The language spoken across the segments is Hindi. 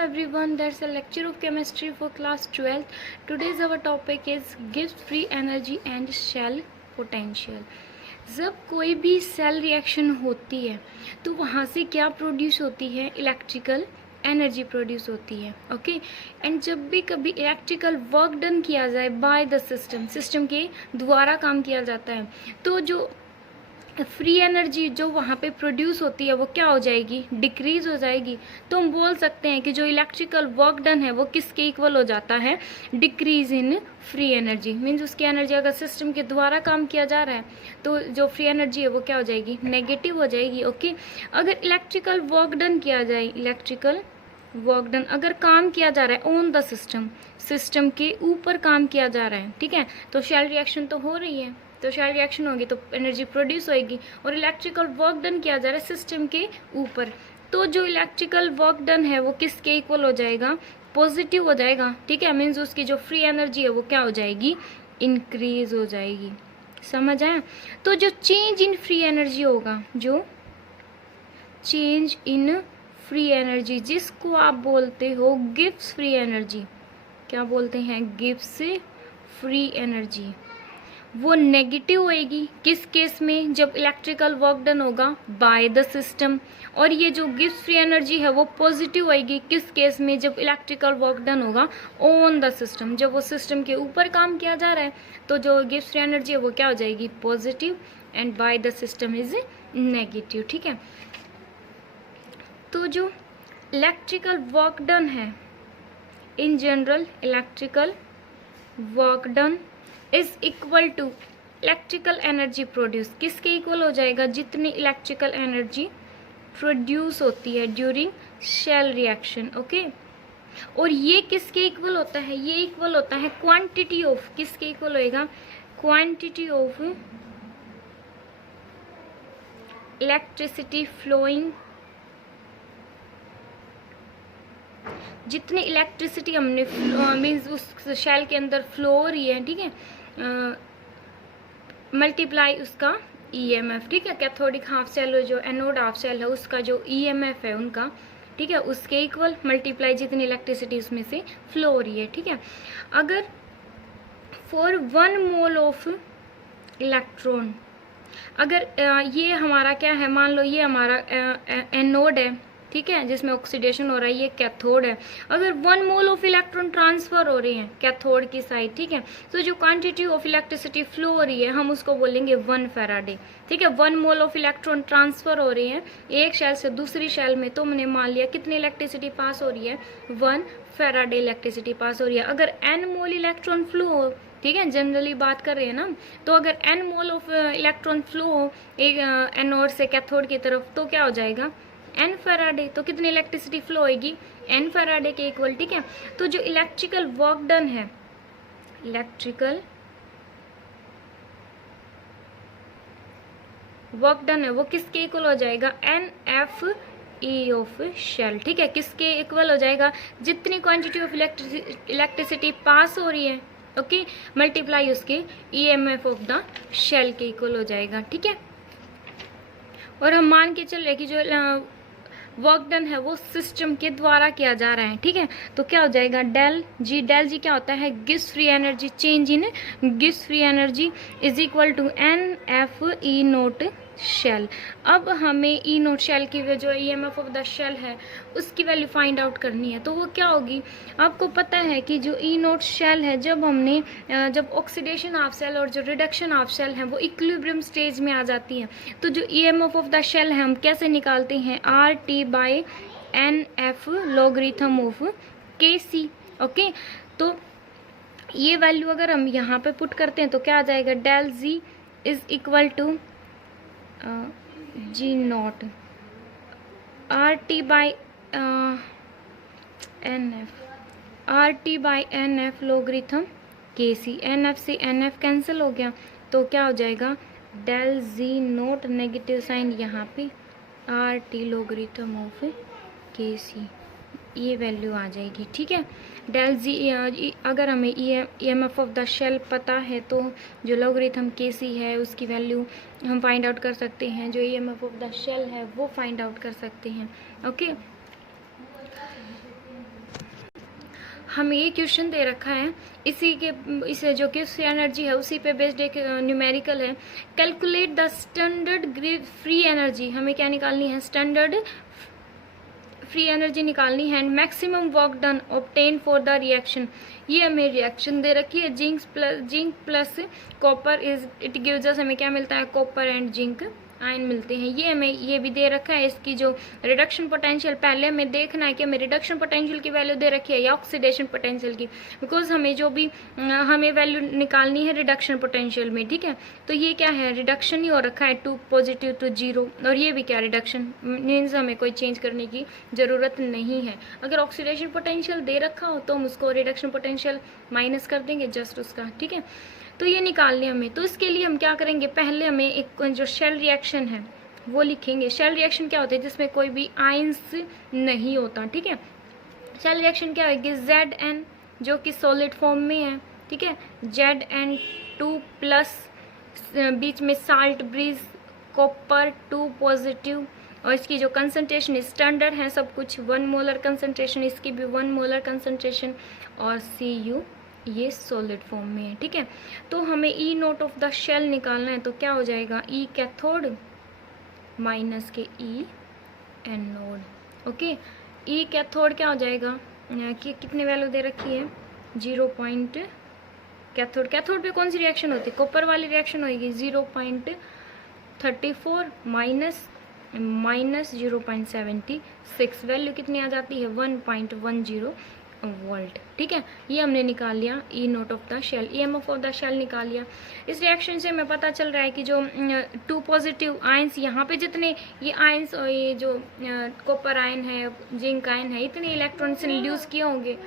everyone, that's a lecture of chemistry for class 12th. Today's our topic is Gibbs free energy and shell potential. जब कोई भी सेल रिएक्शन होती है तो वहाँ से क्या प्रोड्यूस होती है? इलेक्ट्रिकल एनर्जी प्रोड्यूस होती है. ओके, एंड जब भी कभी इलेक्ट्रिकल वर्क डन किया जाए बाय द सिस्टम के द्वारा काम किया जाता है तो जो फ्री एनर्जी जो वहाँ पे प्रोड्यूस होती है वो क्या हो जाएगी? डिक्रीज हो जाएगी. तो हम बोल सकते हैं कि जो इलेक्ट्रिकल वर्क डन है वो किसके इक्वल हो जाता है? Decrease in free energy. Means उसकी एनर्जी अगर सिस्टम के द्वारा काम किया जा रहा है तो जो फ्री एनर्जी है वो क्या हो जाएगी? नेगेटिव हो जाएगी. ओके, अगर इलेक्ट्रिकल वर्क डन किया जाए, इलेक्ट्रिकल वर्क डन अगर काम किया जा रहा है ऑन द सिस्टम के ऊपर काम किया जा रहा है, ठीक है, तो शेल रिएक्शन तो हो रही है, तो शेल रिएक्शन होगी तो एनर्जी प्रोड्यूस होएगी. और इलेक्ट्रिकल वर्क डन किया जा रहा है सिस्टम के ऊपर, तो जो इलेक्ट्रिकल वर्क डन है वो किसके इक्वल हो जाएगा? पॉजिटिव हो जाएगा. ठीक है, मीन्स उसकी जो फ्री एनर्जी है वो क्या हो जाएगी? इंक्रीज हो जाएगी. समझ आया? तो जो चेंज इन फ्री एनर्जी होगा, जो चेंज इन फ्री एनर्जी जिसको आप बोलते हो गिब्स फ्री एनर्जी, क्या बोलते हैं? गिब्स फ्री एनर्जी, वो नेगेटिव होएगी. किस केस में? जब इलेक्ट्रिकल वर्क डन होगा बाय द सिस्टम. और ये जो गिब्स फ्री एनर्जी है वो पॉजिटिव होएगी. किस केस में? जब इलेक्ट्रिकल वर्क डन होगा ऑन द सिस्टम, जब वो सिस्टम के ऊपर काम किया जा रहा है तो जो गिब्स फ्री एनर्जी है वो क्या हो जाएगी? Positive. And by the system is negative. ठीक है, तो जो इलेक्ट्रिकल वर्क डन है in general, electrical work done is equal to electrical energy produce. किसके इक्वल हो जाएगा? जितनी इलेक्ट्रिकल एनर्जी प्रोड्यूस होती है ड्यूरिंग शेल रिएक्शन. ओके, और ये किसके इक्वल होता है? ये इक्वल होता है क्वांटिटी ऑफ, किसके इक्वल होएगा? Quantity of electricity flowing. जितनी इलेक्ट्रिसिटी हमने मीन्स उस शेल के अंदर फ्लो हो रही है, ठीक है, मल्टीप्लाई उसका ईएमएफ. ठीक है, कैथोडिक हाफ सेल जो एनोड हाफ सेल है उसका जो ईएमएफ है उनका, ठीक है, उसके इक्वल मल्टीप्लाई जितनी इलेक्ट्रिसिटी उसमें से फ्लो हो रही है. ठीक है, अगर फॉर 1 मोल ऑफ इलेक्ट्रॉन, अगर ये हमारा क्या है, मान लो ये हमारा एनोड है, ठीक है, जिसमें ऑक्सीडेशन हो रहा है, ये कैथोड है. अगर 1 मोल ऑफ इलेक्ट्रॉन ट्रांसफर हो रहे हैं कैथोड की साइड, ठीक है, तो जो क्वांटिटी ऑफ इलेक्ट्रिसिटी फ्लो हो रही है हम उसको बोलेंगे 1 फैराडे. ठीक है, 1 मोल ऑफ इलेक्ट्रॉन ट्रांसफर हो रहे हैं एक शेल से दूसरी शेल में, तो मैंने मान लिया कितनी इलेक्ट्रिसिटी पास हो रही है? 1 फैराडे इलेक्ट्रिसिटी पास हो रही है. अगर n मोल इलेक्ट्रॉन फ्लो हो, ठीक है, जनरली बात कर रहे हैं ना, तो अगर n mole of electron flow हो एक एनोड से कैथोड की तरफ तो क्या हो जाएगा? n Faraday. तो कितनी इलेक्ट्रिसिटी फ्लो होएगी? n फैराडे के इक्वल. ठीक है, तो जो इलेक्ट्रिकल वर्क डन है, इलेक्ट्रिकल वर्क डन है वो किसके इक्वल हो जाएगा? NFE of cell. ठीक है, किसके इक्वल हो जाएगा? जितनी क्वांटिटी ऑफ इलेक्ट्रिसिटी पास हो रही है, ओके, मल्टीप्लाई उसके EMF ऑफ द शेल के इक्वल हो जाएगा. ठीक है, और हम मान के चल रहे कि जो वर्क डन है वो सिस्टम के द्वारा किया जा रहा है. ठीक है, तो क्या हो जाएगा? डेल जी क्या होता है? Gibbs free energy. Change in Gibbs free energy is equal to NFE nought cell. अब हमें ई नोट शेल की जो EMF ऑफ द शेल है उसकी वैल्यू फाइंड आउट करनी है. तो वो क्या होगी? आपको पता है कि जो ई नोट शेल है, जब ऑक्सीडेशन हाफ सेल और जो रिडक्शन हाफ सेल है वो इक्विलिब्रियम स्टेज में आ जाती है, तो जो EMF ऑफ द शेल है हम कैसे निकालते हैं? RT/NF logarithm of KC. Okay, तो ये वैल्यू अगर हम यहाँ पे पुट करते हैं तो क्या आ जाएगा? Del G is equal to G nought RT/NF logarithm KC. NF से NF कैंसिल हो गया तो क्या हो जाएगा? Del G nought, negative sign यहाँ पे, RT लॉगरिथम ऑफ KC, ये वैल्यू आ जाएगी. ठीक है, डेल जी अगर हमें EMF ऑफ द शेल पता है तो जो लॉगरिथम KC है उसकी वैल्यू हम फाइंड आउट कर सकते हैं, जो EMF ऑफ द शेल है वो फाइंड आउट कर सकते हैं. ओके, हमें ये क्वेश्चन दे रखा है, इसे जो कि एनर्जी है उसी पे बेस्ड एक न्यूमेरिकल है। Calculate the standard give free energy, हमें क्या निकालनी है, स्टैंडर्ड फ्री एनर्जी निकालनी है। And maximum work done obtain for the reaction, ये हमें रिएक्शन दे रखी है, zinc plus copper is it gives us, हमें क्या मिलता है, कॉपर एंड जिंक आयन मिलते हैं। ये हमें ये भी दे रखा है, इसकी जो रिडक्शन पोटेंशियल, पहले हमें देखना है कि हमें रिडक्शन पोटेंशियल की वैल्यू दे रखी है या ऑक्सीडेशन पोटेंशियल की, बिकॉज हमें जो भी हमें वैल्यू निकालनी है रिडक्शन पोटेंशियल में, ठीक है। तो ये क्या है, रिडक्शन ही हो रखा है, 2 पॉजिटिव टू 0, और ये भी क्या रिडक्शन मीन्स हमें कोई चेंज करने की ज़रूरत नहीं है। अगर ऑक्सीडेशन पोटेंशियल दे रखा हो तो हम उसको रिडक्शन पोटेंशियल माइनस कर देंगे जस्ट उसका, ठीक है। तो ये निकालने हमें, तो इसके लिए हम क्या करेंगे, पहले हमें एक जो शेल रिएक्शन है वो लिखेंगे। शेल रिएक्शन क्या होता है, जिसमें कोई भी आयंस नहीं होता, ठीक है। शेल रिएक्शन क्या होगी, Zn जो कि सॉलिड फॉर्म में है, ठीक है, Zn2 प्लस बीच में साल्ट ब्रिज, कॉपर 2 पॉजिटिव, और इसकी जो कंसंट्रेशन स्टैंडर्ड है सब कुछ, 1 मोलर कंसंट्रेशन, इसकी भी 1 मोलर कंसंट्रेशन, और Cu ये सॉलिड फॉर्म में है, ठीक है। तो हमें ई नोट ऑफ द शेल निकालना है, तो क्या हो जाएगा, ई कैथोड माइनस के ई एनोड, ओके। ई कैथोड क्या हो जाएगा, कि कितनी वैल्यू दे रखी है, 0. कैथोड पे कौन सी रिएक्शन होती है, कॉपर वाली रिएक्शन होगी, 0.34 माइनस 0.76, वैल्यू कितनी आ जाती है, 1.10 वोल्ट, ठीक है। ये हमने निकाल लिया ई नोट ऑफ द शेल, ईएमएफ ऑफ द शेल निकाल लिया। इस रिएक्शन से हमें पता चल रहा है कि जो 2 पॉजिटिव आयंस यहाँ पे जितने ये आयंस और ये जो कॉपर आयन है, जिंक आयन है, इतने इलेक्ट्रॉन्स ने ल्यूज किए होंगे,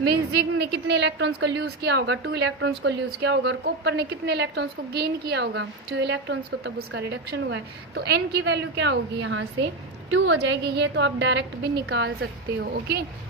मीन्स जिंक ने कितने इलेक्ट्रॉन्स को ल्यूज किया होगा, 2 इलेक्ट्रॉन्स को ल्यूज किया होगा, और कॉपर ने कितने इलेक्ट्रॉन्स को गेन किया होगा, 2 इलेक्ट्रॉन्स को, तब उसका रिडक्शन हुआ है। तो एन की वैल्यू क्या होगी, यहाँ से 2 हो जाएगी, ये तो आप डायरेक्ट भी निकाल सकते हो, ओके।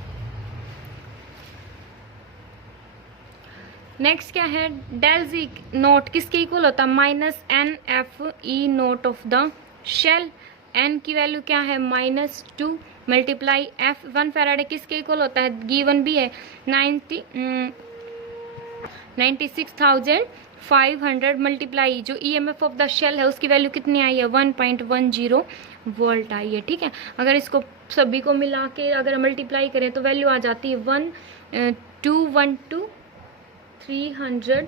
नेक्स्ट क्या है, डेल जी नोट किसके इक्वल होता है, -NF E note of the cell, N की वैल्यू क्या है, -2 मल्टीप्लाई एफ 1 फैराड किसके इक्वल होता है, गिवन भी है 96,500 मल्टीप्लाई जो ईएमएफ ऑफ द शेल है उसकी वैल्यू कितनी आई है, 1.10 वोल्ट आई है, ठीक है। अगर इसको सभी को मिला के अगर मल्टीप्लाई करें तो वैल्यू आ जाती है 300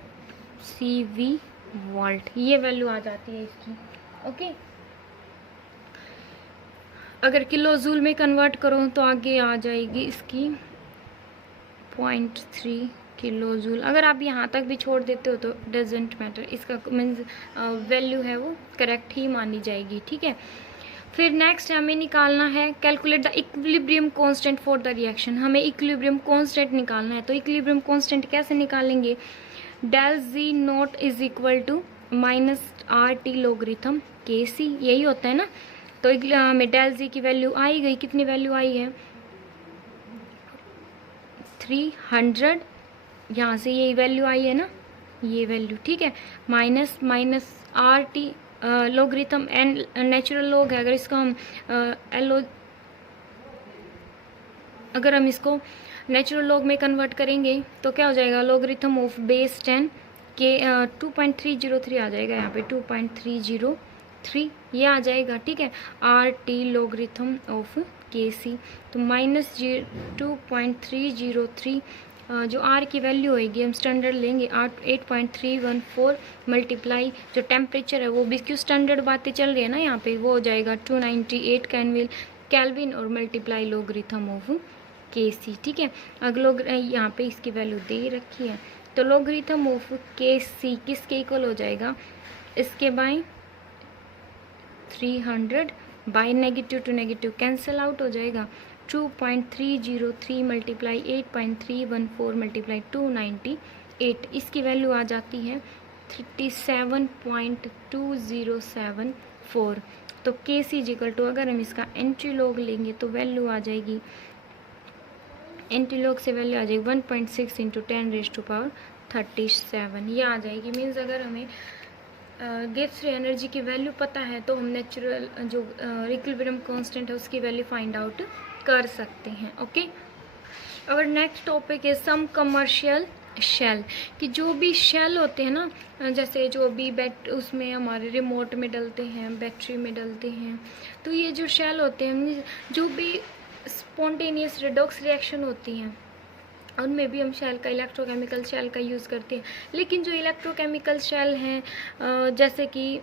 CV वोल्ट, ये वैल्यू आ जाती है इसकी, ओके। अगर किलो जूल में कन्वर्ट करो तो आगे आ जाएगी इसकी 0.3 किलो जूल। अगर आप यहाँ तक भी छोड़ देते हो तो डजेंट मैटर, इसका मीन्स वैल्यू है वो करेक्ट ही मानी जाएगी, ठीक है। फिर नेक्स्ट हमें निकालना है, calculate the equilibrium constant for the reaction, हमें इक्विलिब्रियम कांस्टेंट निकालना है। तो इक्विलिब्रियम कांस्टेंट कैसे निकालेंगे, del G nought is equal to -RT logarithm KC, यही होता है ना। तो हमें डेल जी की वैल्यू आई गई, कितनी वैल्यू आई है, 300, यहाँ से ये वैल्यू आई है ना, ये वैल्यू, ठीक है, minus RT logarithm N natural log है, अगर इसको हम अगर हम इसको नेचुरल लॉग में कन्वर्ट करेंगे तो क्या हो जाएगा, लोगरिथम ऑफ बेस 10 के 2.303 आ जाएगा, यहाँ पे 2.303 ये आ जाएगा, ठीक है। RT लोगरिथम ऑफ KC, तो -2.303 जो R की वैल्यू होगी हम स्टैंडर्ड लेंगे 8.314 मल्टीप्लाई जो टेम्परेचर है वो भी क्यों स्टैंडर्ड बातें चल रही है ना यहाँ पे, वो हो जाएगा 298 केल्विन और मल्टीप्लाई लोगरिथम ऑफ KC, ठीक है। अगर यहाँ पे इसकी वैल्यू दे रखी है तो लोगरिथम ऑफ KC किसके इक्वल हो जाएगा, इसके by 300 by negative two negative cancel out हो जाएगा, 2.303 मल्टीप्लाई 8.314 मल्टीप्लाई 298, इसकी वैल्यू आ जाती है 37.2074। तो KC इक्वल टू अगर हम इसका एंट्री लॉग लेंगे तो वैल्यू आ जाएगी, एंट्री लॉग से वैल्यू आ जाएगी 1.6 × 10⁻37 ये आ जाएगी। मीन्स अगर हमें गिव्स फ्री एनर्जी की वैल्यू पता है तो हम नेचुरल जो इक्विलिब्रियम कांस्टेंट है उसकी वैल्यू फाइंड आउट कर सकते हैं, ओके। और नेक्स्ट टॉपिक है सम कमर्शियल शेल, कि जो भी शेल होते हैं ना, जैसे जो भी उसमें हमारे रिमोट में डलते हैं, बैटरी में डलते हैं, तो ये जो शेल होते हैं, जो भी स्पॉन्टेनियस रिडॉक्स रिएक्शन होती हैं, उनमें भी हम शेल का, इलेक्ट्रोकेमिकल शेल का यूज़ करते हैं। लेकिन जो इलेक्ट्रोकेमिकल शेल हैं, जैसे कि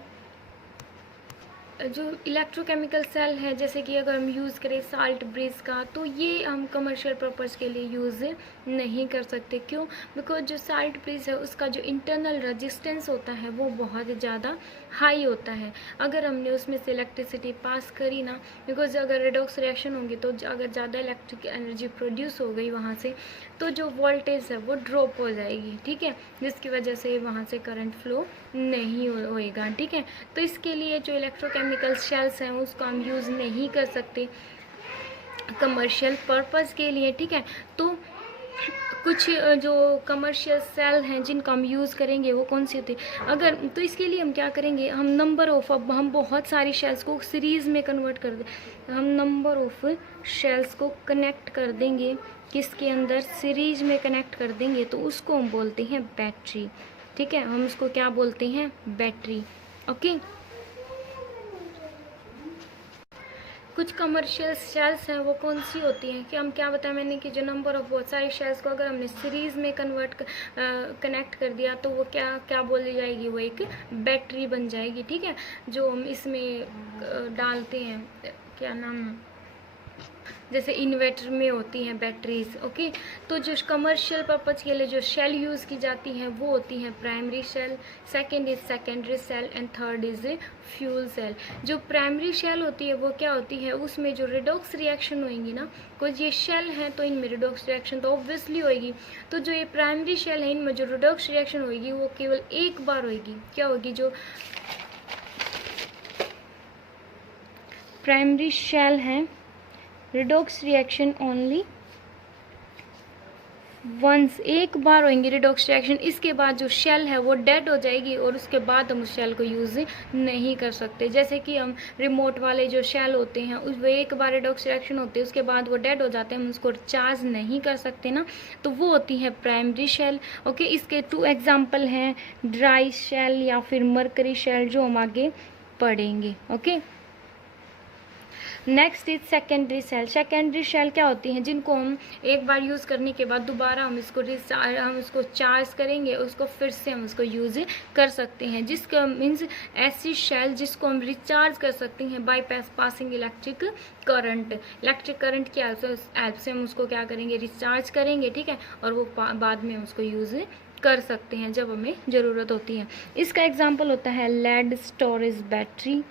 जो इलेक्ट्रोकेमिकल सेल है, जैसे कि अगर हम यूज़ करें साल्ट ब्रिज का, तो ये हम कमर्शियल पर्पज़ के लिए यूज़ नहीं कर सकते। क्यों? बिकॉज जो साल्ट ब्रिज है उसका जो इंटरनल रेजिस्टेंस होता है वो बहुत ज़्यादा हाई होता है। अगर हमने उसमें से इलेक्ट्रिसिटी पास करी ना, बिकॉज अगर रिडॉक्स रिएक्शन होगी तो अगर ज़्यादा इलेक्ट्रिक एनर्जी प्रोड्यूस हो गई वहाँ से, तो जो वोल्टेज है वो ड्रॉप हो जाएगी, ठीक है, जिसकी वजह से वहाँ से करंट फ्लो नहीं होएगा, ठीक है। तो इसके लिए जो इलेक्ट्रोकेमिकल शेल्स हैं उसको हम यूज़ नहीं कर सकते कमर्शियल पर्पज़ के लिए, ठीक है। तो कुछ जो कमर्शियल सेल हैं जिनका हम यूज़ करेंगे वो कौन सी होती है, अगर तो इसके लिए हम क्या करेंगे, हम नंबर ऑफ, अब हम बहुत सारी शेल्स को सीरीज़ में कन्वर्ट कर दें, हम नंबर ऑफ शेल्स को कनेक्ट कर देंगे, किसके अंदर, सीरीज में कनेक्ट कर देंगे, तो उसको हम बोलते हैं बैटरी, ठीक है, हम उसको क्या बोलते हैं, बैटरी, ओके। कुछ कमर्शियल शेल्स हैं वो कौन सी होती हैं, कि हम क्या बताया मैंने कि जो नंबर ऑफ बहुत सारी शेल्स को अगर हमने सीरीज़ में कनेक्ट कर दिया तो वो क्या क्या बोली जाएगी, वो एक बैटरी बन जाएगी, ठीक है। जो हम इसमें डालते हैं, क्या नाम, जैसे इन्वर्टर में होती हैं बैटरीज, ओके। तो जो कमर्शियल पर्पज़ के लिए जो शेल यूज़ की जाती हैं वो होती हैं primary cell, second is secondary cell and third is fuel cell. जो प्राइमरी शेल होती है वो क्या होती है, उसमें जो रिडॉक्स रिएक्शन होएंगी ना, कुछ ये शेल हैं तो इनमें रिडॉक्स रिएक्शन तो ऑब्वियसली होएगी। तो जो ये प्राइमरी शेल है इनमें जो रिडॉक्स रिएक्शन होएगी वो केवल एक बार होएगी, क्या होगी, जो प्राइमरी शेल हैं, रिडॉक्स रिएक्शन ओनली वंस, एक बार होंगी रिडॉक्स रिएक्शन, इसके बाद जो शेल है वो डेड हो जाएगी और उसके बाद हम उस शेल को यूज़ नहीं कर सकते। जैसे कि हम रिमोट वाले जो शेल होते हैं उस वो एक बार रिडॉक्स रिएक्शन होती है उसके बाद वो डेड हो जाते हैं, हम उसको चार्ज नहीं कर सकते ना, तो वो होती है प्राइमरी शेल, ओके। इसके 2 एग्जाम्पल हैं, ड्राई शेल या फिर मरकरी शेल, जो हम आगे पढ़ेंगे, okay. Next is secondary cell. Secondary cell क्या होती हैं, जिनको हम एक बार यूज़ करने के बाद दोबारा हम इसको चार्ज करेंगे, उसको फिर से हम उसको यूज़ कर सकते हैं, जिसका मीन्स ऐसी शेल जिसको हम रिचार्ज कर सकते हैं by passing electric current. Electric current की हेल्प से हम उसको क्या करेंगे, रिचार्ज करेंगे, ठीक है, और वो बाद में हम उसको यूज़ कर सकते हैं जब हमें ज़रूरत होती है। इसका एग्जाम्पल होता है लेड स्टोरेज बैटरी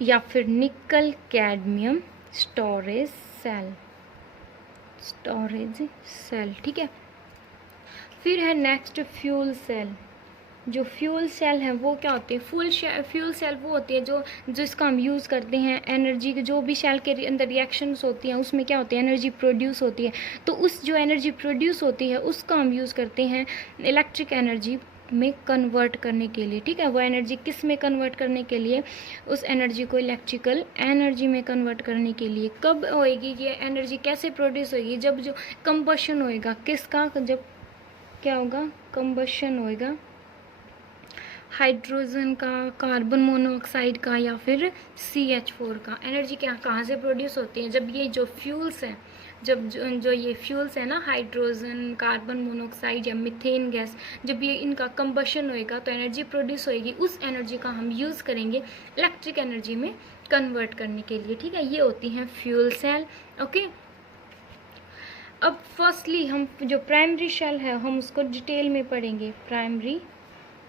या फिर निकल कैडमियम स्टोरेज सेल, ठीक है। फिर है नेक्स्ट फ्यूल सेल। जो फ्यूल सेल है वो क्या होती है, फ्यूल सेल वो होती है जिसका हम यूज़ करते हैं एनर्जी, जो भी सेल के अंदर रिएक्शंस होती हैं उसमें क्या होती है, एनर्जी प्रोड्यूस होती है, तो उस जो एनर्जी प्रोड्यूस होती है उसका हम यूज़ करते हैं इलेक्ट्रिक एनर्जी में कन्वर्ट करने के लिए, ठीक है। वो एनर्जी किस में कन्वर्ट करने के लिए, उस एनर्जी को इलेक्ट्रिकल एनर्जी में कन्वर्ट करने के लिए। कब होएगी ये एनर्जी, कैसे प्रोड्यूस होगी, जब जो कंबशन होएगा, किसका, जब क्या होगा, कंबशन होएगा हाइड्रोजन का, कार्बन मोनोऑक्साइड का या फिर CH4 का। एनर्जी क्या कहाँ से प्रोड्यूस होती है, जब ये जो फ्यूल्स हैं, जब जो ये फ्यूल्स है ना, हाइड्रोजन, कार्बन मोनोऑक्साइड या मीथेन गैस, जब ये इनका कंबशन होएगा तो एनर्जी प्रोड्यूस होएगी, उस एनर्जी का हम यूज़ करेंगे इलेक्ट्रिक एनर्जी में कन्वर्ट करने के लिए, ठीक है। ये होती हैं फ्यूल सेल, ओके। अब फर्स्टली हम जो प्राइमरी शेल है हम उसको डिटेल में पढ़ेंगे, प्राइमरी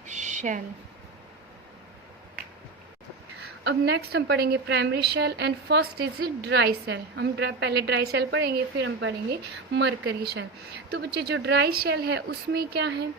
शेल। अब नेक्स्ट हम पढ़ेंगे primary cell and first is dry cell. हम पहले ड्राई सेल पढ़ेंगे फिर हम पढ़ेंगे मरकरी शेल। तो बच्चे जो ड्राई शेल है उसमें क्या है,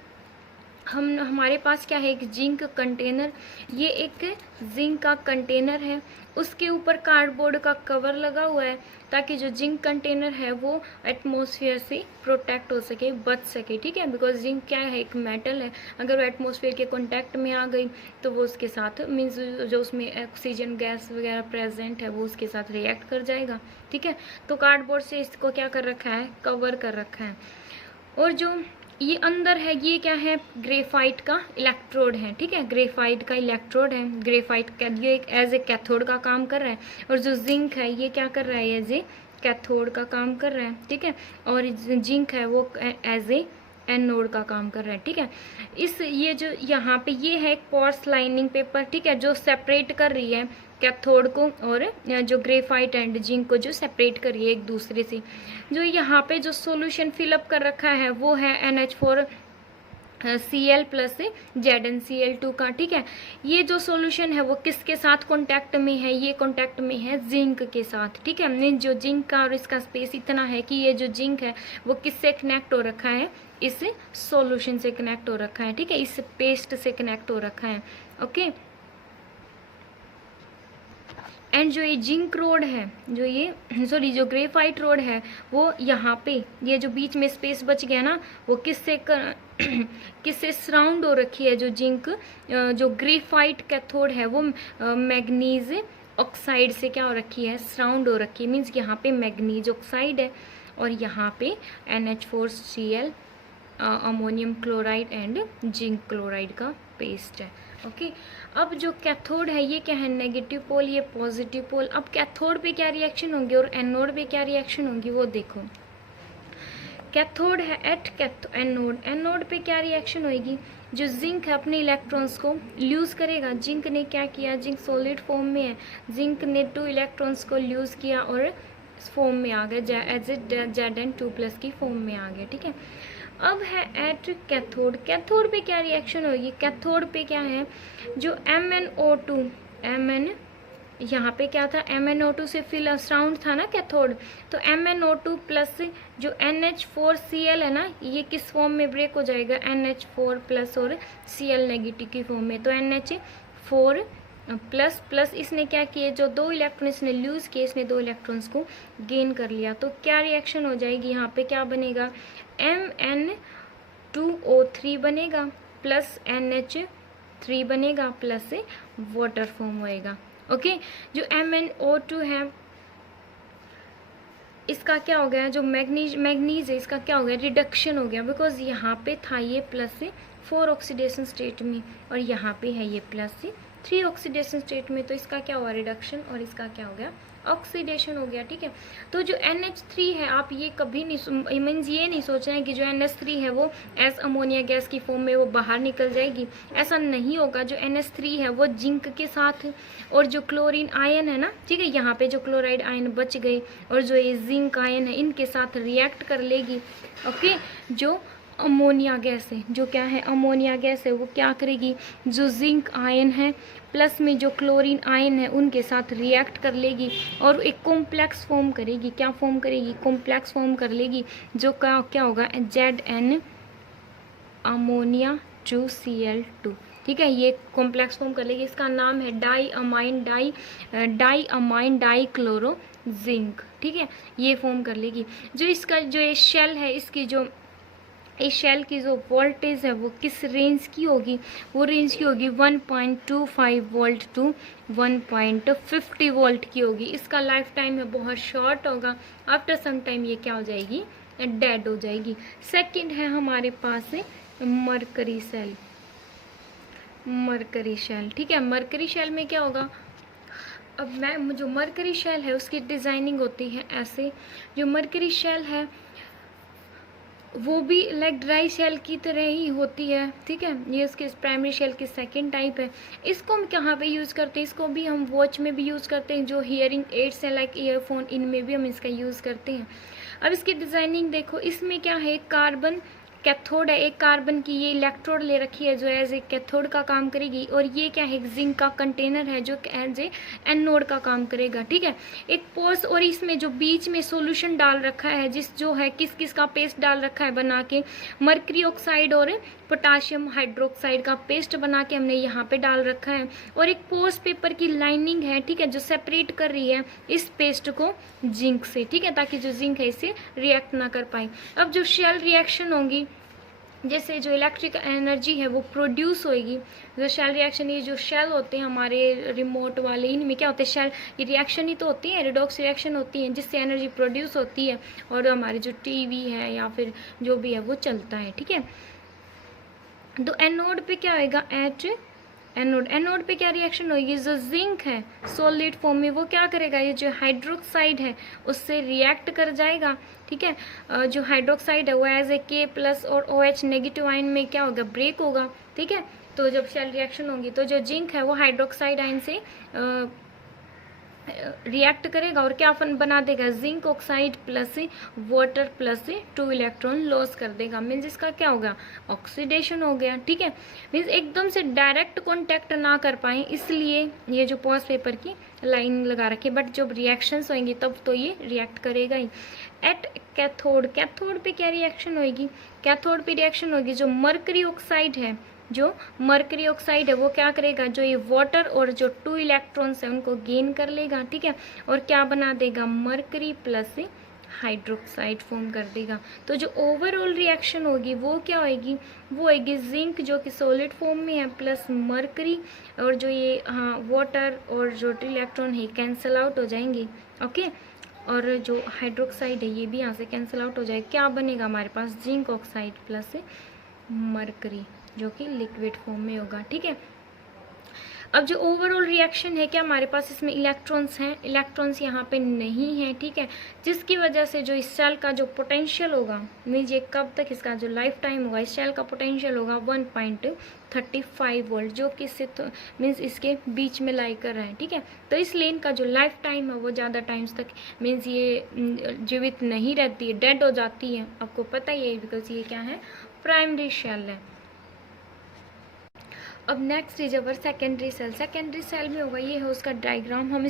हमारे पास क्या है, एक जिंक कंटेनर, ये एक जिंक का कंटेनर है, उसके ऊपर कार्डबोर्ड का कवर लगा हुआ है ताकि जो जिंक कंटेनर है वो एटमॉस्फेयर से प्रोटेक्ट हो सके, बच सके, ठीक है। बिकॉज जिंक क्या है, एक मेटल है, अगर वो एटमॉस्फेयर के कॉन्टैक्ट में आ गई तो वो उसके साथ मीन्स जो उसमें ऑक्सीजन गैस वगैरह प्रेजेंट है वो उसके साथ रिएक्ट कर जाएगा, ठीक है। तो कार्डबोर्ड से इसको क्या कर रखा है, कवर कर रखा है। और जो ये अंदर है ये क्या है, ग्रेफाइट का इलेक्ट्रोड है, ठीक है, ग्रेफाइट का इलेक्ट्रोड है। ग्रेफाइट का ये एक एज ए कैथोड का काम कर रहा है, और जो जिंक है ये क्या कर रहा है, एज ए कैथोड का काम कर रहा है, ठीक है। और जिंक है वो एज ए एनोड का काम कर रहा है, ठीक है। ये जो यहाँ पे ये है एक पोर्स लाइनिंग पेपर, ठीक है, जो सेपरेट कर रही है कैथोड को और जो ग्रेफाइट एंड जिंक को जो सेपरेट कर रही है एक दूसरे से। जो यहाँ पे जो सॉल्यूशन फिलअप कर रखा है वो है NH4 Cl प्लस ZnCl2 का, ठीक है। ये जो सॉल्यूशन है वो किसके साथ कांटेक्ट में है, ये कांटेक्ट में है जिंक के साथ, ठीक है। मीन जो जिंक का और इसका स्पेस इतना है कि ये जो जिंक है वो किससे कनेक्ट हो रखा है, इस सॉल्यूशन से कनेक्ट हो रखा है, ठीक है, इस पेस्ट से कनेक्ट हो रखा है, ओके। एंड जो ये जिंक रोड है, जो ये सॉरी जो ग्रेफाइट रोड है वो यहाँ पे ये जो बीच में स्पेस बच गया ना वो किससे सराउंड हो रखी है, जो जिंक जो ग्रेफाइट कैथोड है वो मैग्नीज ऑक्साइड से क्या हो रखी है, सराउंड हो रखी है। मीन्स यहाँ पे मैग्नीज ऑक्साइड है और यहाँ पे NH4Cl ammonium chloride and zinc chloride का पेस्ट है, ओके। अब जो कैथोड है ये क्या है, नेगेटिव पोल, ये पॉजिटिव पोल। अब कैथोड पे क्या रिएक्शन होंगी और एनोड पे क्या रिएक्शन होंगी वो देखो। कैथोड है एट एनोड, एनोड पे क्या रिएक्शन होगी, जो जिंक है अपने इलेक्ट्रॉन्स को लूज करेगा। जिंक ने क्या किया, जिंक सॉलिड फॉर्म में है, जिंक ने 2 इलेक्ट्रॉन्स को लूज किया और फॉर्म में आ गया, एज ए Zn2+ की फॉर्म में आ गया, ठीक है। अब है एट कैथोड, कैथोड पे क्या रिएक्शन होगी, कैथोड पे क्या है, जो MnO2 यहाँ पे क्या था, MnO2 से फिल सराउंड था ना कैथोड, तो MnO2 प्लस जो NH4Cl है ना ये किस फॉर्म में ब्रेक हो जाएगा, NH4 प्लस और Cl नेगेटिव की फॉर्म में। तो NH4 प्लस प्लस इसने क्या किए, जो 2 इलेक्ट्रॉन इसने लूज किए, इसने 2 इलेक्ट्रॉन्स को गेन कर लिया। तो क्या रिएक्शन हो जाएगी, यहाँ पे क्या बनेगा, MN2O3 बनेगा प्लस NH3 बनेगा प्लस वाटर फॉर्म होएगा, ओके। जो MnO2 है इसका क्या हो गया, जो मैग्नीज है इसका क्या हो गया, रिडक्शन हो गया, बिकॉज यहाँ पे था ये +4 ऑक्सीडेशन स्टेट में और यहाँ पे है ये +3 ऑक्सीडेशन स्टेट में। तो इसका क्या हुआ, रिडक्शन, और इसका क्या हो गया, ऑक्सीडेशन हो गया, ठीक है। तो जो NH3 है आप ये कभी नहीं मीन्स ये नहीं सोचना है कि जो NH3 है वो एस अमोनिया गैस की फॉर्म में वो बाहर निकल जाएगी, ऐसा नहीं होगा। जो NH3 है वो जिंक के साथ और जो क्लोरीन आयन है ना, ठीक है, यहाँ पे जो क्लोराइड आयन बच गए और जो ये जिंक आयन है इनके साथ रिएक्ट कर लेगी, ओके। जो अमोनिया गैस है, जो क्या है अमोनिया गैस है, वो क्या करेगी, जो जिंक आयन है प्लस में जो क्लोरीन आयन है उनके साथ रिएक्ट कर लेगी और एक कॉम्प्लेक्स फॉर्म करेगी। क्या फॉर्म करेगी, कॉम्प्लेक्स फॉर्म कर लेगी, जो क्या होगा Zn अमोनिया 2Cl2, ठीक है, ये कॉम्प्लेक्स फॉर्म कर लेगी। इसका नाम है डाईअमाइन डाईक्लोरो जिंक, ठीक है, ये फॉर्म कर लेगी। जो इसका जो ये शेल है, इसकी जो इस शेल की जो वोल्टेज है वो किस रेंज की होगी, वो रेंज की होगी 1.25 वोल्ट टू 1.50 वोल्ट की होगी। इसका लाइफ टाइम है बहुत शॉर्ट होगा, आफ्टर सम टाइम ये क्या हो जाएगी, डेड हो जाएगी। सेकंड है हमारे पास मरकरी सेल, मरकरी शेल, ठीक है। मरकरी शेल में क्या होगा, अब जो मरकरी शेल है उसकी डिज़ाइनिंग होती है ऐसे। जो मरकरी शेल है वो भी लाइक ड्राई शेल की तरह ही होती है, ठीक है। ये उसके प्राइमरी शेल की सेकंड टाइप है। इसको हम कहाँ पे यूज़ करते हैं, इसको भी हम वॉच में भी यूज़ करते हैं, जो हियरिंग एड्स है लाइक ईयरफोन, इनमें भी हम इसका यूज़ करते हैं। अब इसकी डिज़ाइनिंग देखो, इसमें क्या है, कार्बन कैथोड है, एक कार्बन की ये इलेक्ट्रोड ले रखी है जो एज ए कैथोड का काम करेगी, और ये क्या है, जिंक का कंटेनर है जो एज ए एनोड का काम करेगा। ठीक है, एक पोर्स, और इसमें जो बीच में सॉल्यूशन डाल रखा है, जिस जो है किस किस का पेस्ट डाल रखा है बना के, मर्करी ऑक्साइड और पोटाशियम हाइड्रोक्साइड का पेस्ट बना के हमने यहाँ पे डाल रखा है, और एक पोस्ट पेपर की लाइनिंग है, ठीक है, जो सेपरेट कर रही है इस पेस्ट को जिंक से, ठीक है, ताकि जो जिंक है इसे रिएक्ट ना कर पाए। अब जो शेल रिएक्शन होंगी, जैसे जो इलेक्ट्रिक एनर्जी है वो प्रोड्यूस होएगी, जो शेल रिएक्शन, ये जो शेल होते हैं हमारे रिमोट वाले, इनमें क्या होते हैं, शेल, ये रिएक्शन ही तो होती है, रिडॉक्स रिएक्शन होती है जिससे एनर्जी प्रोड्यूस होती है, और हमारे जो टीवी है या फिर जो भी है वो चलता है। ठीक है, तो एनोड पे क्या आएगा, एच एनोड पे क्या रिएक्शन होगी, जो जिंक है सॉलिड फॉर्म में वो क्या करेगा, ये जो हाइड्रोक्साइड है उससे रिएक्ट कर जाएगा। ठीक है, जो हाइड्रोक्साइड है वो एज ए K+ और OH नेगेटिव आयन में क्या होगा, ब्रेक होगा। ठीक है, तो जब शेल रिएक्शन होगी तो जो जिंक है वो हाइड्रोक्साइड आयन से रिएक्ट करेगा और क्या बना देगा, zinc oxide plus water plus 2 electron loss कर देगा। मीन्स इसका क्या होगा, ऑक्सीडेशन हो गया। ठीक है, मीन्स एकदम से डायरेक्ट कांटेक्ट ना कर पाए, इसलिए ये जो पॉज पेपर की लाइन लगा रखी है, बट जब रिएक्शंस होंगी तब तो ये रिएक्ट करेगा ही। एट कैथोड, कैथोड पे क्या रिएक्शन होगी, कैथोड पे रिएक्शन होगी, जो मर्करी ऑक्साइड है, जो मर्करी ऑक्साइड है वो क्या करेगा, जो ये वाटर और जो 2 इलेक्ट्रॉन्स है उनको गेन कर लेगा। ठीक है, और क्या बना देगा, मर्करी प्लस हाइड्रोक्साइड फॉर्म कर देगा। तो जो ओवरऑल रिएक्शन होगी वो क्या होगी, वो होगी जिंक जो कि सॉलिड फॉर्म में है प्लस मर्करी, और जो ये वाटर और जो 2 इलेक्ट्रॉन है कैंसिल आउट हो जाएंगे। ओके, और जो हाइड्रोक्साइड है ये भी यहाँ से कैंसिल आउट हो जाएगा। क्या बनेगा हमारे पास, जिंक ऑक्साइड प्लस मर्करी जो कि लिक्विड फॉर्म में होगा। ठीक है, अब जो ओवरऑल रिएक्शन है, क्या हमारे पास इसमें इलेक्ट्रॉन्स हैं, इलेक्ट्रॉन्स यहाँ पे नहीं है। ठीक है, जिसकी वजह से जो इस सेल का जो पोटेंशियल होगा, मीन्स ये कब तक इसका जो लाइफ टाइम होगा, इस सेल का पोटेंशियल होगा 1.35 वोल्ट, जो कि इससे तो मीन्स इसके बीच में लाई कर रहा है। ठीक है, तो इसलिए इनका जो लाइफ टाइम है वो ज़्यादा टाइम्स तक मीन्स ये जीवित नहीं रहती है, डेड हो जाती है। आपको पता ही है, बिकॉज ये क्या है, प्राइमरी सेल है। अब next is our secondary cell. Secondary cell में होगा, ये है उसका डायग्राम, हम